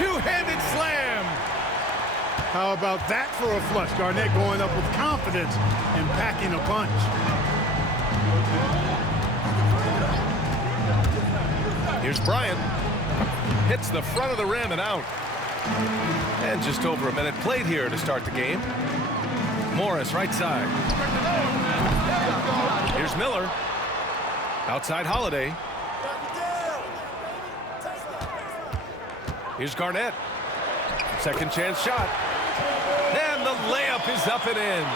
two-handed slam. How about that for a flush? Garnett going up with confidence and packing a punch. Here's Bryant. Hits the front of the rim and out. And just over a minute played here to start the game. Morris, right side. Here's Miller. Outside Holiday. Here's Garnett. Second chance shot. And the layup is up and in.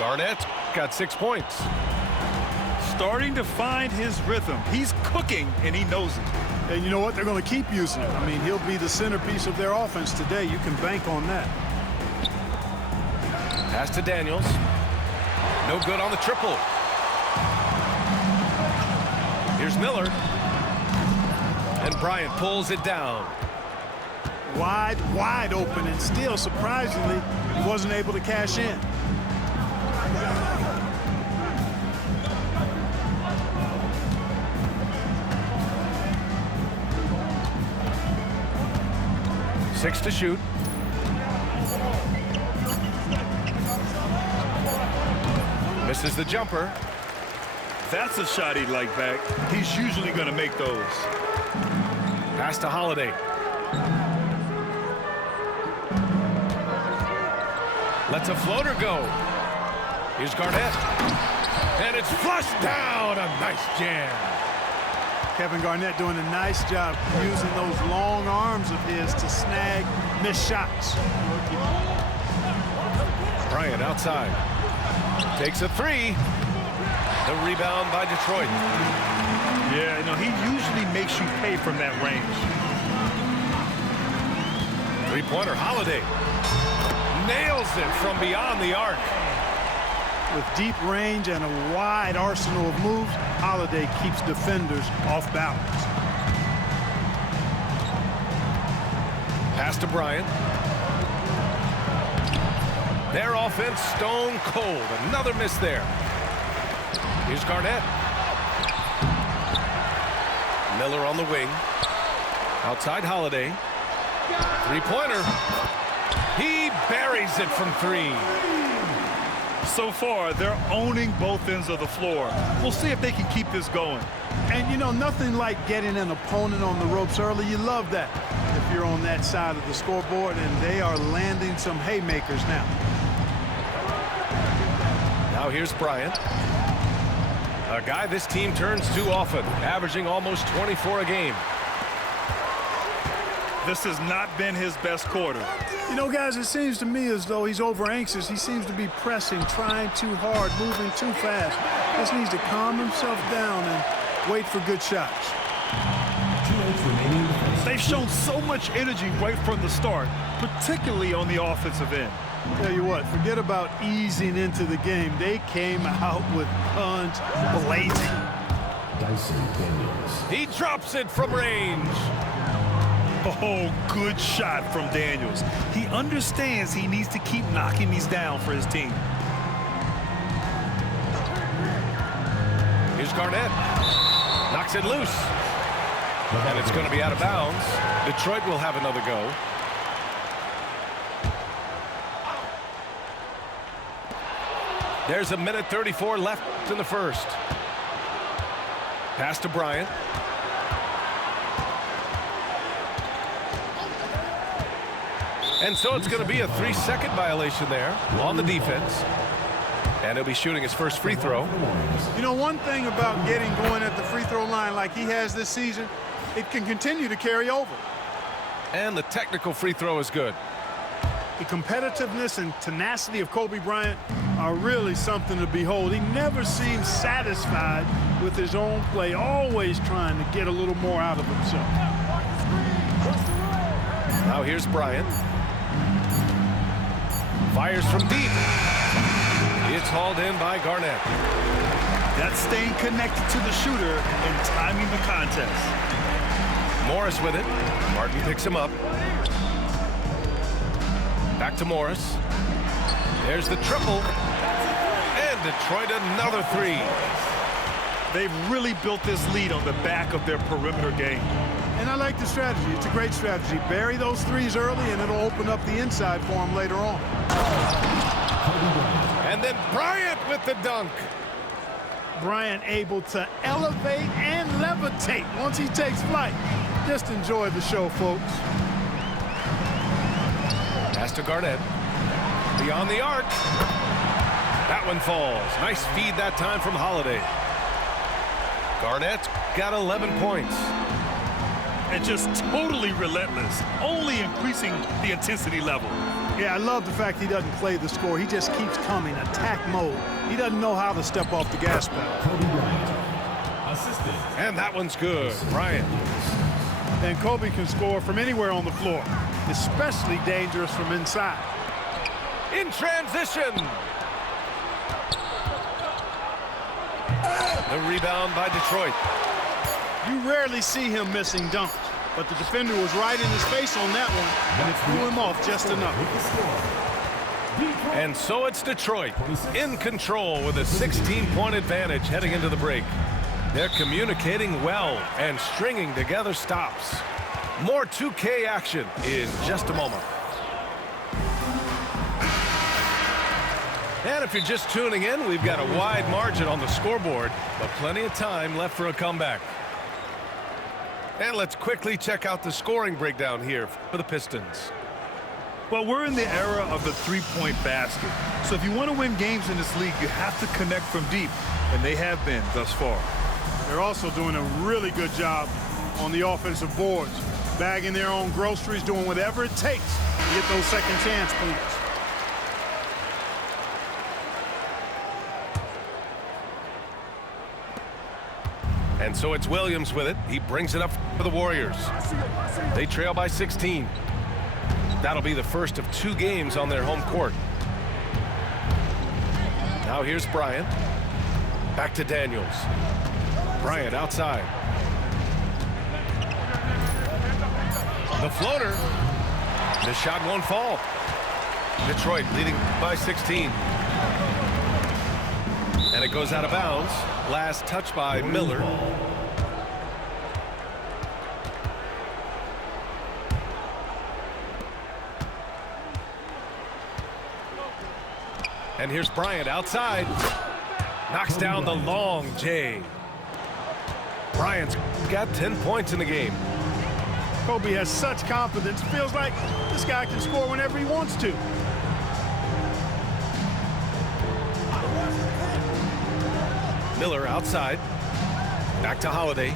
Garnett got 6 points. Starting to find his rhythm. He's cooking, and he knows it. And you know what? They're going to keep using him. I mean, he'll be the centerpiece of their offense today. You can bank on that. Pass to Daniels. No good on the triple. Here's Miller. And Bryant pulls it down. Wide open, and still, surprisingly, he wasn't able to cash in. Six to shoot. Misses the jumper. That's a shot he'd like back. He's usually going to make those. Pass to Holiday. Lets a floater go. Here's Garnett. And it's flushed down. A nice jam. Kevin Garnett doing a nice job using those long arms of his to snag missed shots. Bryant outside. Takes a three. The rebound by Detroit. Yeah, you know, he usually makes you pay from that range. Three-pointer, Holiday. Nails it from beyond the arc. With deep range and a wide arsenal of moves, Holiday keeps defenders off balance. Pass to Bryant. Their offense stone cold. Another miss there. Here's Garnett. Miller on the wing. Outside Holiday. Three-pointer. He buries it from three. So far, they're owning both ends of the floor. We'll see if they can keep this going. And, you know, nothing like getting an opponent on the ropes early. You love that if you're on that side of the scoreboard, and they are landing some haymakers now. Now here's Bryant. A guy this team turns to often, averaging almost 24 a game. This has not been his best quarter. You know, guys, it seems to me as though he's over-anxious. He seems to be pressing, trying too hard, moving too fast. Just needs to calm himself down and wait for good shots. They've shown so much energy right from the start, particularly on the offensive end. Tell you what, forget about easing into the game. They came out with guns blazing. He drops it from range. Oh, good shot from Daniels. He understands he needs to keep knocking these down for his team. Here's Garnett. Knocks it loose. And it's going to be out of bounds. Detroit will have another go. There's a minute 34 left in the first. Pass to Bryant. And so it's going to be a 3-second violation there on the defense. And he'll be shooting his first free throw. You know, one thing about getting going at the free throw line like he has this season, it can continue to carry over. And the technical free throw is good. The competitiveness and tenacity of Kobe Bryant are really something to behold. He never seems satisfied with his own play, always trying to get a little more out of himself. Now here's Bryant. Fires from deep. It's hauled in by Garnett. That's staying connected to the shooter and timing the contest. Morris with it. Martin picks him up. Back to Morris. There's the triple. And Detroit another three. They've really built this lead on the back of their perimeter game. And I like the strategy. It's a great strategy. Bury those threes early, and it'll open up the inside for him later on. And then Bryant with the dunk. Bryant able to elevate and levitate once he takes flight. Just enjoy the show, folks. Pass to Garnett. Beyond the arc. That one falls. Nice feed that time from Holiday. Garnett got 11 points. And just totally relentless, only increasing the intensity level. Yeah, I love the fact he doesn't play the score. He just keeps coming, attack mode. He doesn't know how to step off the gas pedal. Kobe Bryant, assistant. And that one's good. Bryant. And Kobe can score from anywhere on the floor, especially dangerous from inside. In transition. The rebound by Detroit. You rarely see him missing dunks, but the defender was right in his face on that one, and it threw him off just enough. And so it's Detroit in control with a 16-point advantage heading into the break. They're communicating well and stringing together stops. More 2K action in just a moment. And if you're just tuning in, we've got a wide margin on the scoreboard, but plenty of time left for a comeback. And let's quickly check out the scoring breakdown here for the Pistons. Well, we're in the era of the three-point basket. So if you want to win games in this league, you have to connect from deep, and they have been thus far. They're also doing a really good job on the offensive boards, bagging their own groceries, doing whatever it takes to get those second chance points. And so it's Williams with it. He brings it up for the Warriors. They trail by 16. That'll be the first of 2 games on their home court. Now here's Bryant. Back to Daniels. Bryant outside. The floater. The shot won't fall. Detroit leading by 16. And it goes out of bounds. Last touch by Miller. And here's Bryant outside. Knocks down the long J. Bryant's got 10 points in the game. Kobe has such confidence. Feels like this guy can score whenever he wants to. Miller outside. Back to Holiday.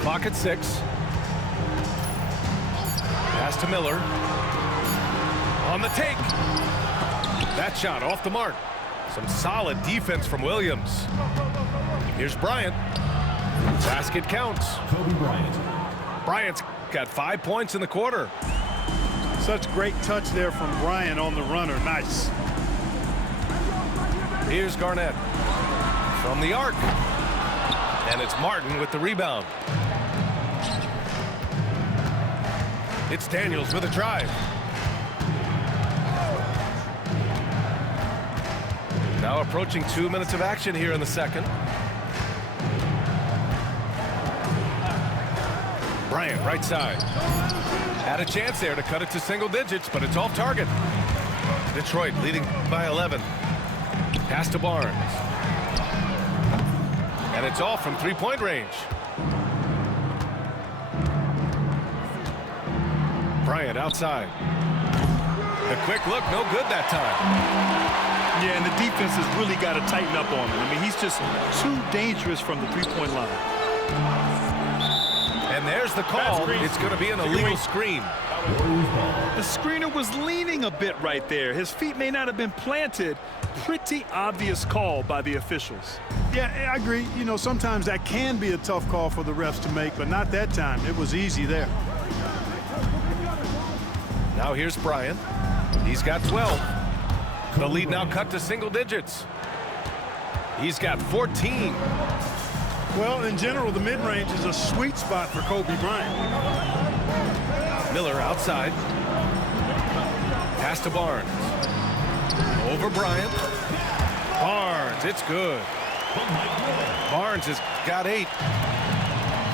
Clock at 6. Pass to Miller. On the take. That shot off the mark. Some solid defense from Williams. Here's Bryant. Basket counts. Kobe Bryant. Bryant's got 5 points in the quarter. Such great touch there from Bryant on the runner. Nice. Here's Garnett. From the arc. And it's Martin with the rebound. It's Daniels with a drive. Now approaching 2 minutes of action here in the second. Bryant right side. Had a chance there to cut it to single digits, but it's off target. Detroit leading by 11. Pass to Barnes. And it's off from three-point range. Bryant outside. The quick look, no good that time. Yeah, and the defense has really got to tighten up on him. I mean, he's just too dangerous from the three-point line. And there's the call. It's going to be an illegal screen. The screener was leaning a bit right there. His feet may not have been planted. Pretty obvious call by the officials. Yeah, I agree. You know, sometimes that can be a tough call for the refs to make, but not that time. It was easy there. Now here's Bryant. He's got 12. The lead now cut to single digits. He's got 14. Well, in general, the mid-range is a sweet spot for Kobe Bryant. Miller outside. Pass to Barnes. Over Bryant. Barnes, it's good. Barnes has got 8.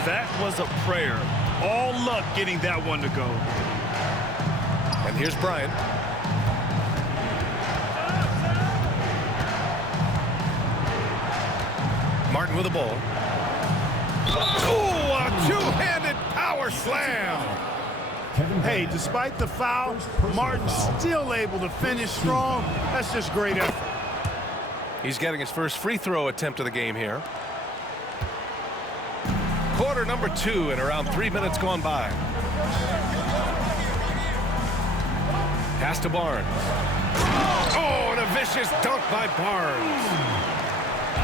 That was a prayer. all luck getting that one to go. And here's Bryant. Martin with the ball. Oh, a two-handed power slam. Hey, despite the foul, Martin's still able to finish strong. That's just great effort. He's getting his first free throw attempt of the game here. Quarter number 2 and around 3 minutes gone by. Pass to Barnes. Oh, and a vicious dunk by Barnes.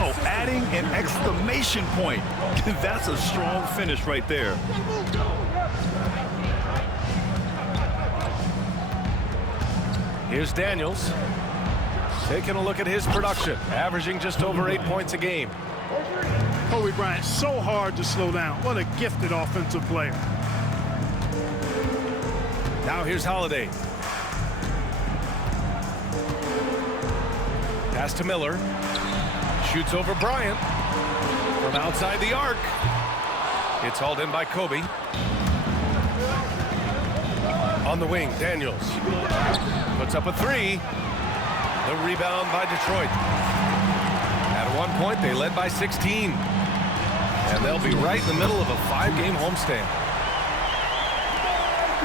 Oh, adding an exclamation point. That's a strong finish right there. Here's Daniels. Taking a look at his production, averaging just over 8 points a game. Kobe Bryant, so hard to slow down. What a gifted offensive player. Now here's Holiday. Pass to Miller. Shoots over Bryant. From outside the arc. It's hauled in by Kobe. On the wing, Daniels. Puts up a 3. The rebound by Detroit. At one point, they led by 16. And they'll be right in the middle of a 5-game homestand.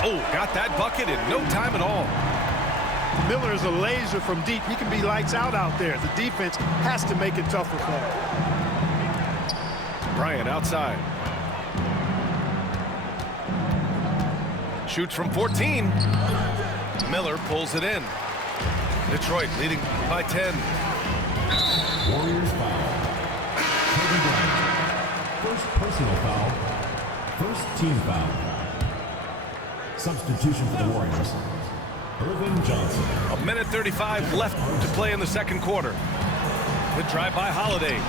Oh, got that bucket in no time at all. Miller is a laser from deep. He can be lights out there. The defense has to make it tougher for him. Bryant outside. Shoots from 14. Miller pulls it in. Detroit leading by 10. Warriors foul. Kobe Bryant. First personal foul. First team foul. Substitution for the Warriors. Irvin Johnson. A minute 35 left to play in the second quarter. Good drive by Holiday.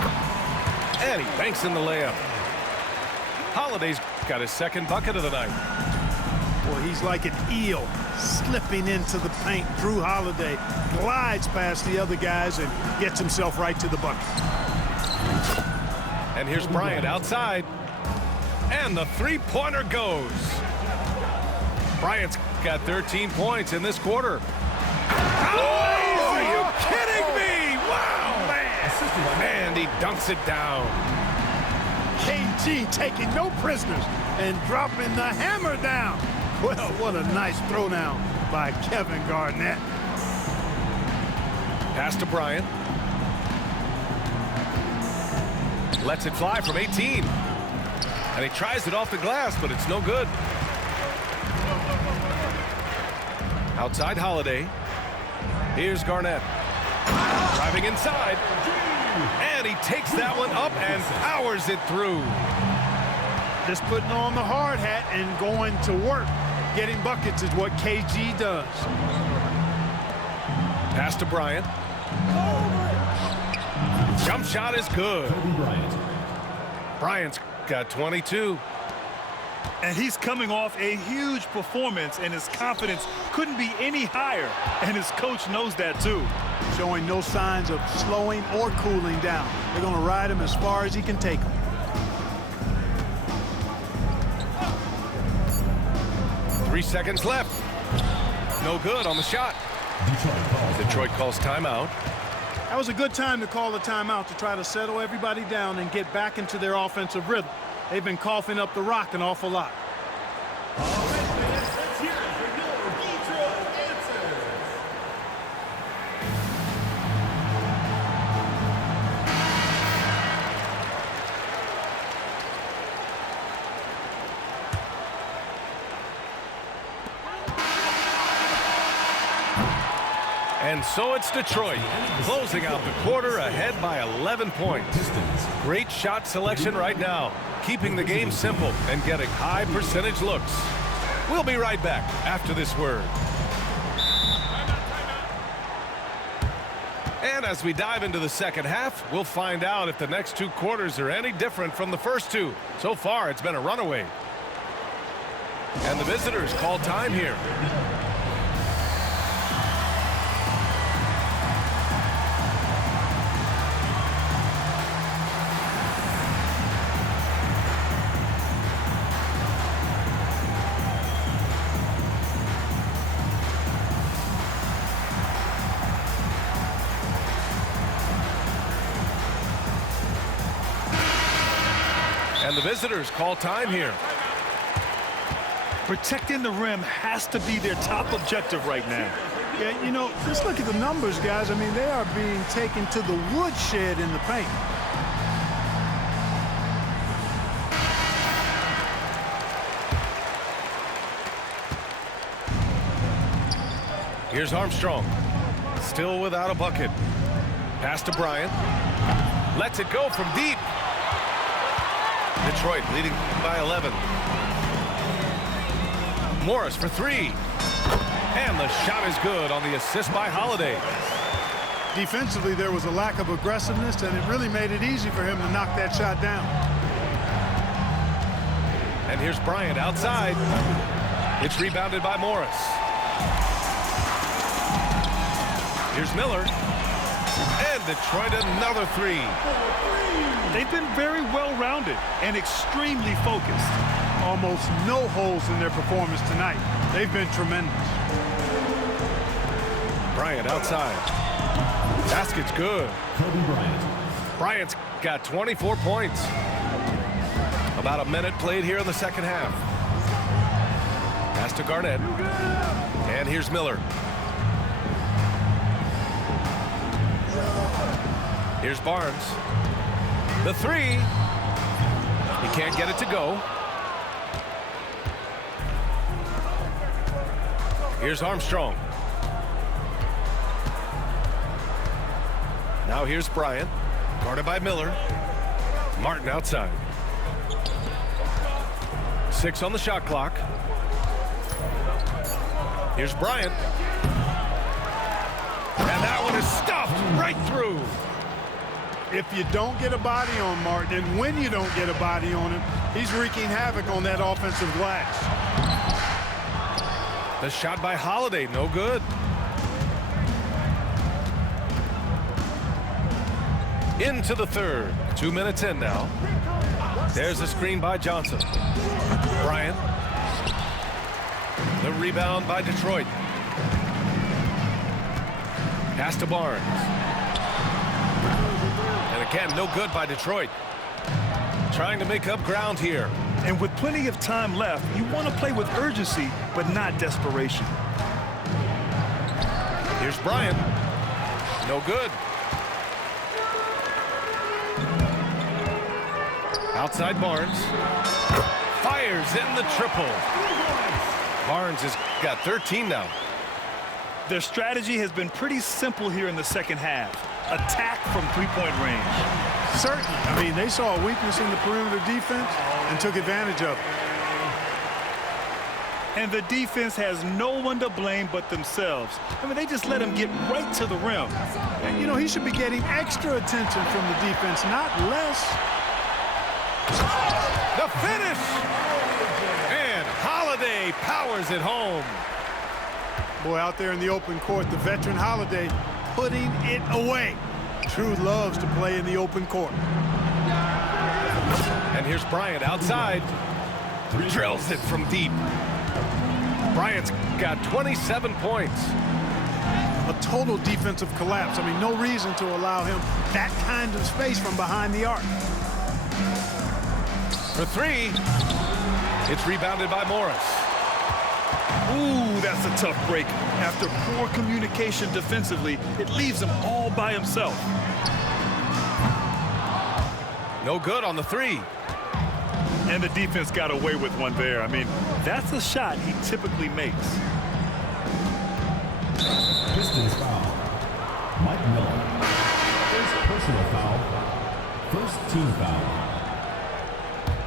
And he banks in the layup. Holiday's got his second bucket of the night. Boy, he's like an eel slipping into the paint. Drew Holiday glides past the other guys and gets himself right to the bucket. And here's Bryant outside. And the three-pointer goes. Bryant's got 13 points in this quarter. Oh, are you kidding me? Wow, man. And he dunks it down. KG taking no prisoners and dropping the hammer down. Well, what a nice throwdown by Kevin Garnett. Pass to Bryant. Lets it fly from 18. And he tries it off the glass, but it's no good. Outside Holiday. Here's Garnett. Driving inside. And he takes that one up and powers it through. Just putting on the hard hat and going to work. Getting buckets is what KG does. Pass to Bryant. Jump shot is good. Kobe Bryant. Bryant's got 22. And he's coming off a huge performance, and his confidence couldn't be any higher. And his coach knows that, too. Showing no signs of slowing or cooling down. They're going to ride him as far as he can take him. Three seconds left. No good on the shot. Detroit calls timeout. That was a good time to call a timeout to try to settle everybody down and get back into their offensive rhythm. They've been coughing up the rock an awful lot. All right, fans, let's hear it for your Detroit answers. And so it's Detroit, closing out the quarter ahead by 11 points. Great shot selection right now, keeping the game simple and getting high percentage looks. We'll be right back after this word. And as we dive into the second half, we'll find out if the next two quarters are any different from the first two. So far, it's been a runaway. And the visitors call time here. And the visitors call time here. Protecting the rim has to be their top objective right now. Yeah, you know, just look at the numbers, guys. I mean, they are being taken to the woodshed in the paint. Here's Armstrong. Still without a bucket. Pass to Bryant. Lets it go from deep. Detroit leading by 11. Morris for three. And the shot is good on the assist by Holiday. Defensively, there was a lack of aggressiveness, and it really made it easy for him to knock that shot down. And here's Bryant outside. It's rebounded by Morris. Here's Miller. And Detroit another three. They've been very well-rounded and extremely focused. Almost no holes in their performance tonight. They've been tremendous. Bryant outside. Basket's good. Kobe Bryant. Bryant's got 24 points. About a minute played here in the second half. Pass to Garnett. And here's Miller. Here's Barnes. The three. He can't get it to go. Here's Armstrong. Now here's Bryant. Guarded by Miller. Martin outside. 6 on the shot clock. Here's Bryant. And that one is stuffed right through. If you don't get a body on Martin, and when you don't get a body on him, he's wreaking havoc on that offensive glass. The shot by Holiday, no good. Into the third. 2 minutes in now. There's a screen by Johnson. Bryant. The rebound by Detroit. Pass to Barnes. And again, no good by Detroit. Trying to make up ground here. And with plenty of time left, you want to play with urgency, but not desperation. Here's Bryant. No good. Outside Barnes. Fires in the triple. Barnes has got 13 now. Their strategy has been pretty simple here in the second half. Attack from three-point range. Certainly. I mean, they saw a weakness in the perimeter defense and took advantage of it. And the defense has no one to blame but themselves. I mean, they just let him get right to the rim. And, you know, he should be getting extra attention from the defense, not less. The finish! And Holiday powers it home. Boy, out there in the open court, the veteran Holiday putting it away. True loves to play in the open court. And here's Bryant outside. Drills it from deep. Bryant's got 27 points. A total defensive collapse. I mean, no reason to allow him that kind of space from behind the arc. For three, it's rebounded by Morris. Ooh, that's a tough break. After poor communication defensively, it leaves him all by himself. No good on the three. And the defense got away with one there. I mean, that's a shot he typically makes. Pistons foul. Mike Miller. First personal foul. First team foul.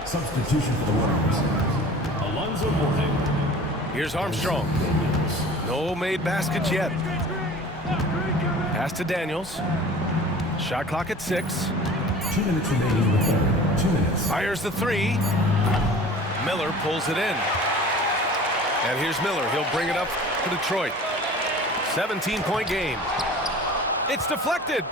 Substitution for the Warriors. Alonzo Mourning. Here's Armstrong. No made baskets yet. Pass to Daniels. Shot clock at 6. 2 minutes remaining in the third. 2 minutes. Fires the three. Miller pulls it in. And here's Miller. He'll bring it up for Detroit. 17-point game. It's deflected.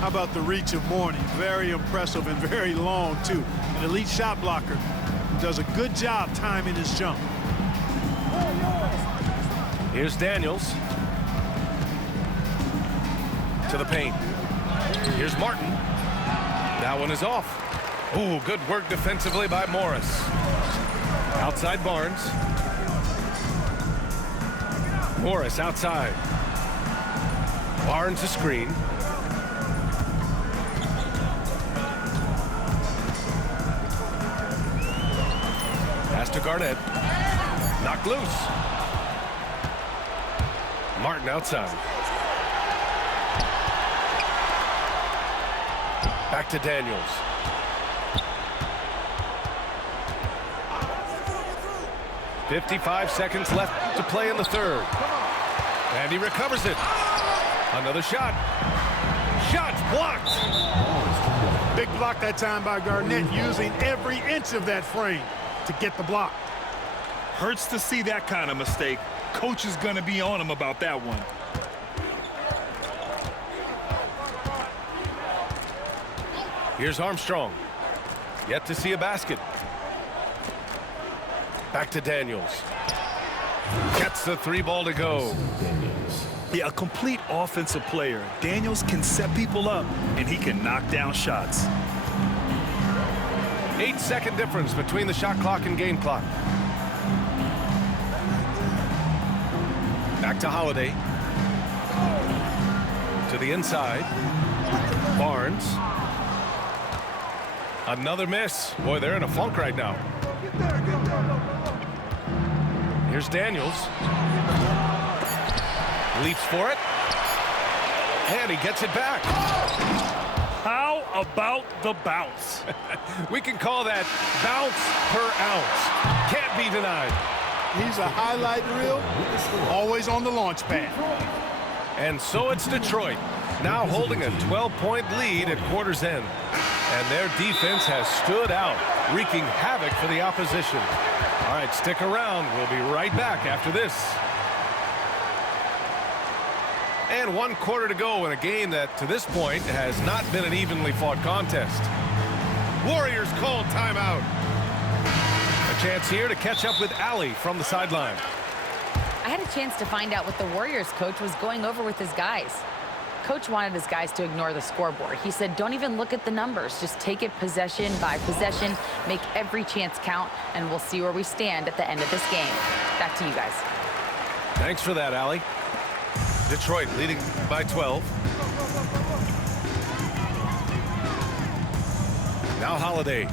How about the reach of Mourning? Very impressive and very long, too. An elite shot blocker who does a good job timing his jump. Here's Daniels. To the paint. Here's Martin. That one is off. Ooh, good work defensively by Morris. Outside Barnes. Morris outside. Barnes a screen. Pass to Garnett. Knocked loose. Martin outside. Back to Daniels. "55 seconds left to play in the third. And he recovers it. Another shot. Shots blocked. Big block that time by Garnett, using every inch of that frame to get the block. Hurts to see that kind of mistake. Coach is going to be on him about that one. Here's Armstrong. Yet to see a basket. Back to Daniels. Gets the 3 ball to go. Yeah, a complete offensive player. Daniels can set people up, and he can knock down shots. 8-second difference between the shot clock and game clock. Back to Holiday. To the inside. Barnes. Another miss. Boy, they're in a funk right now. Here's Daniels. Leaps for it. And he gets it back. How about the bounce? We can call that bounce per ounce. Can't be denied. He's a highlight reel, always on the launch pad. And so it's Detroit, now holding a 12-point lead at quarter's end. And their defense has stood out, wreaking havoc for the opposition. All right, stick around. We'll be right back after this. And 1 quarter to go in a game that, to this point, has not been an evenly fought contest. Warriors called timeout. A chance here to catch up with Allie from the sideline. I had a chance to find out what the Warriors coach was going over with his guys. Coach wanted his guys to ignore the scoreboard. He said, don't even look at the numbers. Just take it possession by possession, make every chance count, and we'll see where we stand at the end of this game. Back to you guys. Thanks for that, Allie. Detroit leading by 12. Now Holiday.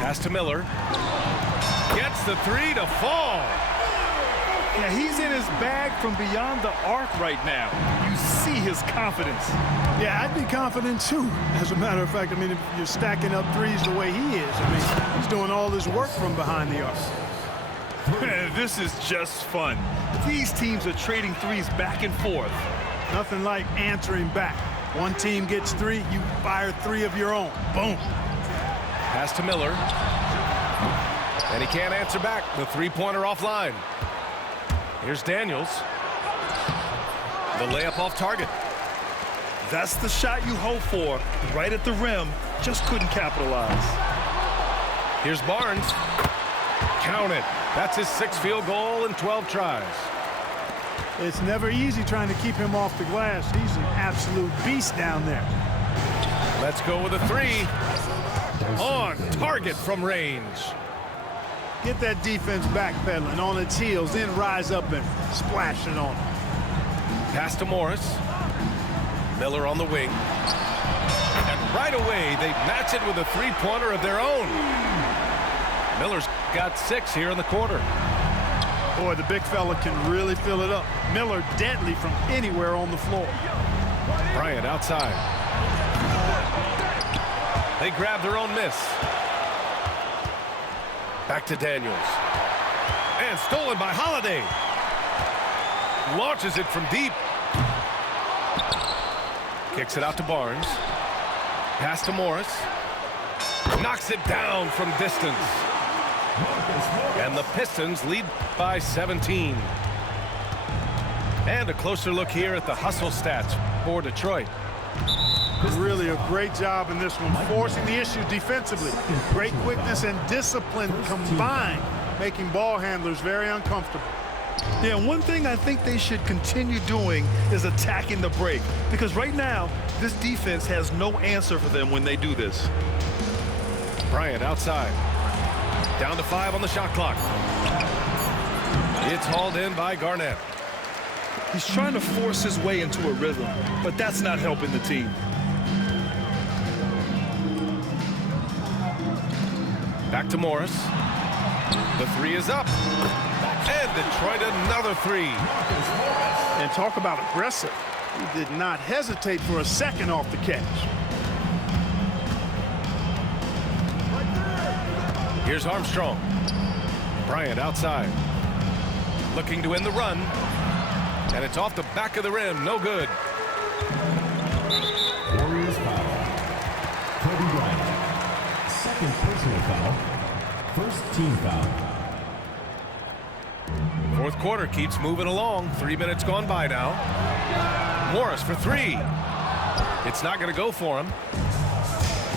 Pass to Miller. Gets the 3 to fall. Yeah, he's in his bag from beyond the arc right now. You see his confidence. Yeah, I'd be confident too. As a matter of fact, I mean, if you're stacking up threes the way he is, I mean, he's doing all this work from behind the arc. This is just fun. These teams are trading threes back and forth. Nothing like answering back. One team gets 3, you fire 3 of your own. Boom. Pass to Miller. And he can't answer back. The 3-pointer offline. Here's Daniels. The layup off target. That's the shot you hope for. Right at the rim. Just couldn't capitalize. Here's Barnes. Count it. That's his 6th field goal in 12 tries. It's never easy trying to keep him off the glass. He's an absolute beast down there. Let's go with a 3. On target from range. Get that defense backpedaling on its heels, then rise up and splash it on them. Pass to Morris. Miller on the wing. And right away, they match it with a 3-pointer of their own. Miller's got 6 here in the quarter. Boy, the big fella can really fill it up. Miller deadly from anywhere on the floor. Bryant outside. They grab their own miss. Back to Daniels. And stolen by Holiday. Launches it from deep. Kicks it out to Barnes. Pass to Morris. Knocks it down from distance. And the Pistons lead by 17. And a closer look here at the hustle stats for Detroit. Really a great job in this one, forcing the issue defensively. Great quickness and discipline combined, making ball handlers very uncomfortable. Yeah, one thing I think they should continue doing is attacking the break. Because right now, this defense has no answer for them when they do this. Bryant outside. Down to 5 on the shot clock. It's hauled in by Garnett. He's trying to force his way into a rhythm, but that's not helping the team. Back to Morris. The 3 is up. And Detroit another 3. And talk about aggressive. He did not hesitate for a second off the catch. Here's Armstrong. Bryant outside. Looking to win the run. And it's off the back of the rim. No good. Warriors foul. Kobe Bryant. Second personal foul. First team foul. Fourth quarter keeps moving along. 3 minutes gone by now. Morris for 3. It's not going to go for him.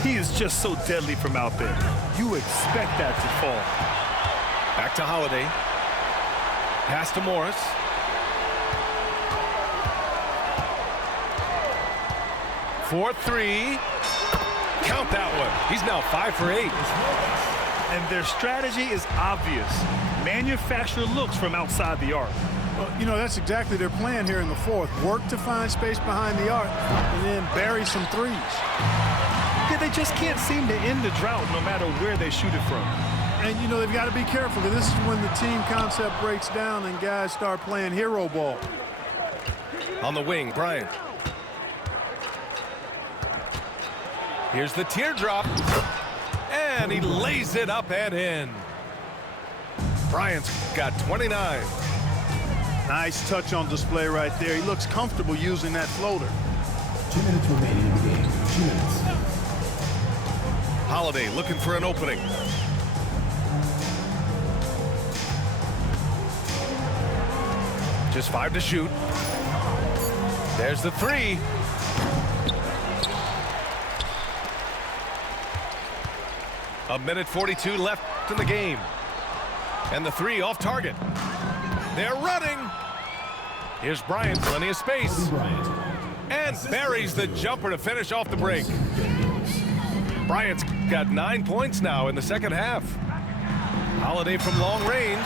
He is just so deadly from out there. You expect that to fall. Back to Holiday. Pass to Morris. For 3. Count that one. He's now 5 for 8. And their strategy is obvious. Manufacture looks from outside the arc. Well, you know, that's exactly their plan here in the fourth. Work to find space behind the arc and then bury some threes. Yeah, they just can't seem to end the drought no matter where they shoot it from. And, you know, they've got to be careful, because this is when the team concept breaks down and guys start playing hero ball. On the wing, Bryant. Here's the teardrop. And he lays it up and in. Bryant's got 29. Nice touch on display right there. He looks comfortable using that floater. 2 minutes remaining in the game. 2 minutes. Holiday looking for an opening. Just 5 to shoot. There's the 3. A minute 42 left in the game. And the 3 off target. They're running. Here's Bryant, plenty of space. And buries the jumper to finish off the break. Bryant's got 9 points now in the second half. Holiday from long range.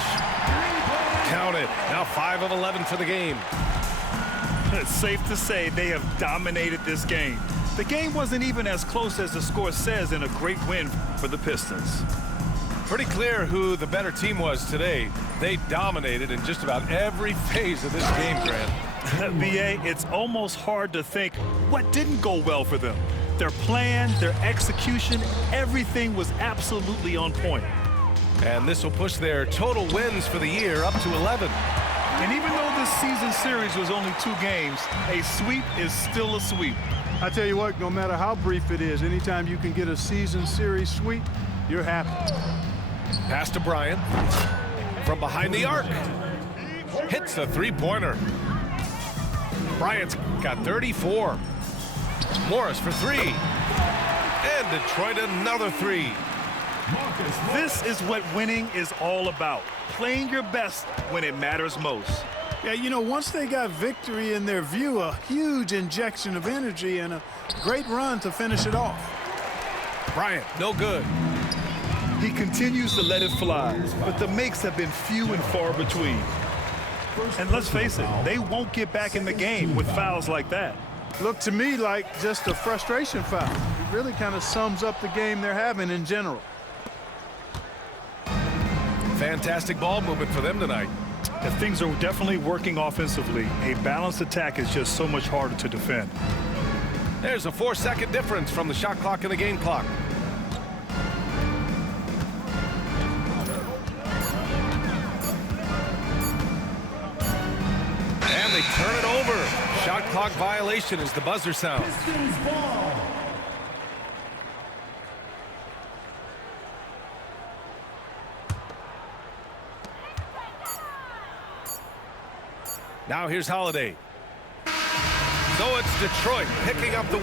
Count it. Now 5 of 11 for the game. It's safe to say they have dominated this game. The game wasn't even as close as the score says in a great win for the Pistons. Pretty clear who the better team was today. They dominated in just about every phase of this game, Grant. B.A., it's almost hard to think what didn't go well for them. Their plan, their execution, everything was absolutely on point. And this will push their total wins for the year up to 11. And even though this season series was only 2 games, a sweep is still a sweep. I tell you what, no matter how brief it is, anytime you can get a season series sweep, you're happy. Pass to Bryant. From behind the arc. Hits a 3-pointer. Bryant's got 34. Morris for 3. And Detroit another 3. This is what winning is all about. Playing your best when it matters most. Yeah, you know, once they got victory in their view, a huge injection of energy and a great run to finish it off. Bryant, no good. He continues to let it fly, but the makes have been few and far between. And let's face it, they won't get back in the game with fouls like that. Looked to me like just a frustration foul. It really kind of sums up the game they're having in general. Fantastic ball movement for them tonight. And things are definitely working offensively. A balanced attack is just so much harder to defend. There's a 4-second difference from the shot clock and the game clock. And they turn it over. Shot clock violation as the buzzer sounds. Now here's Holiday. So it's Detroit picking up the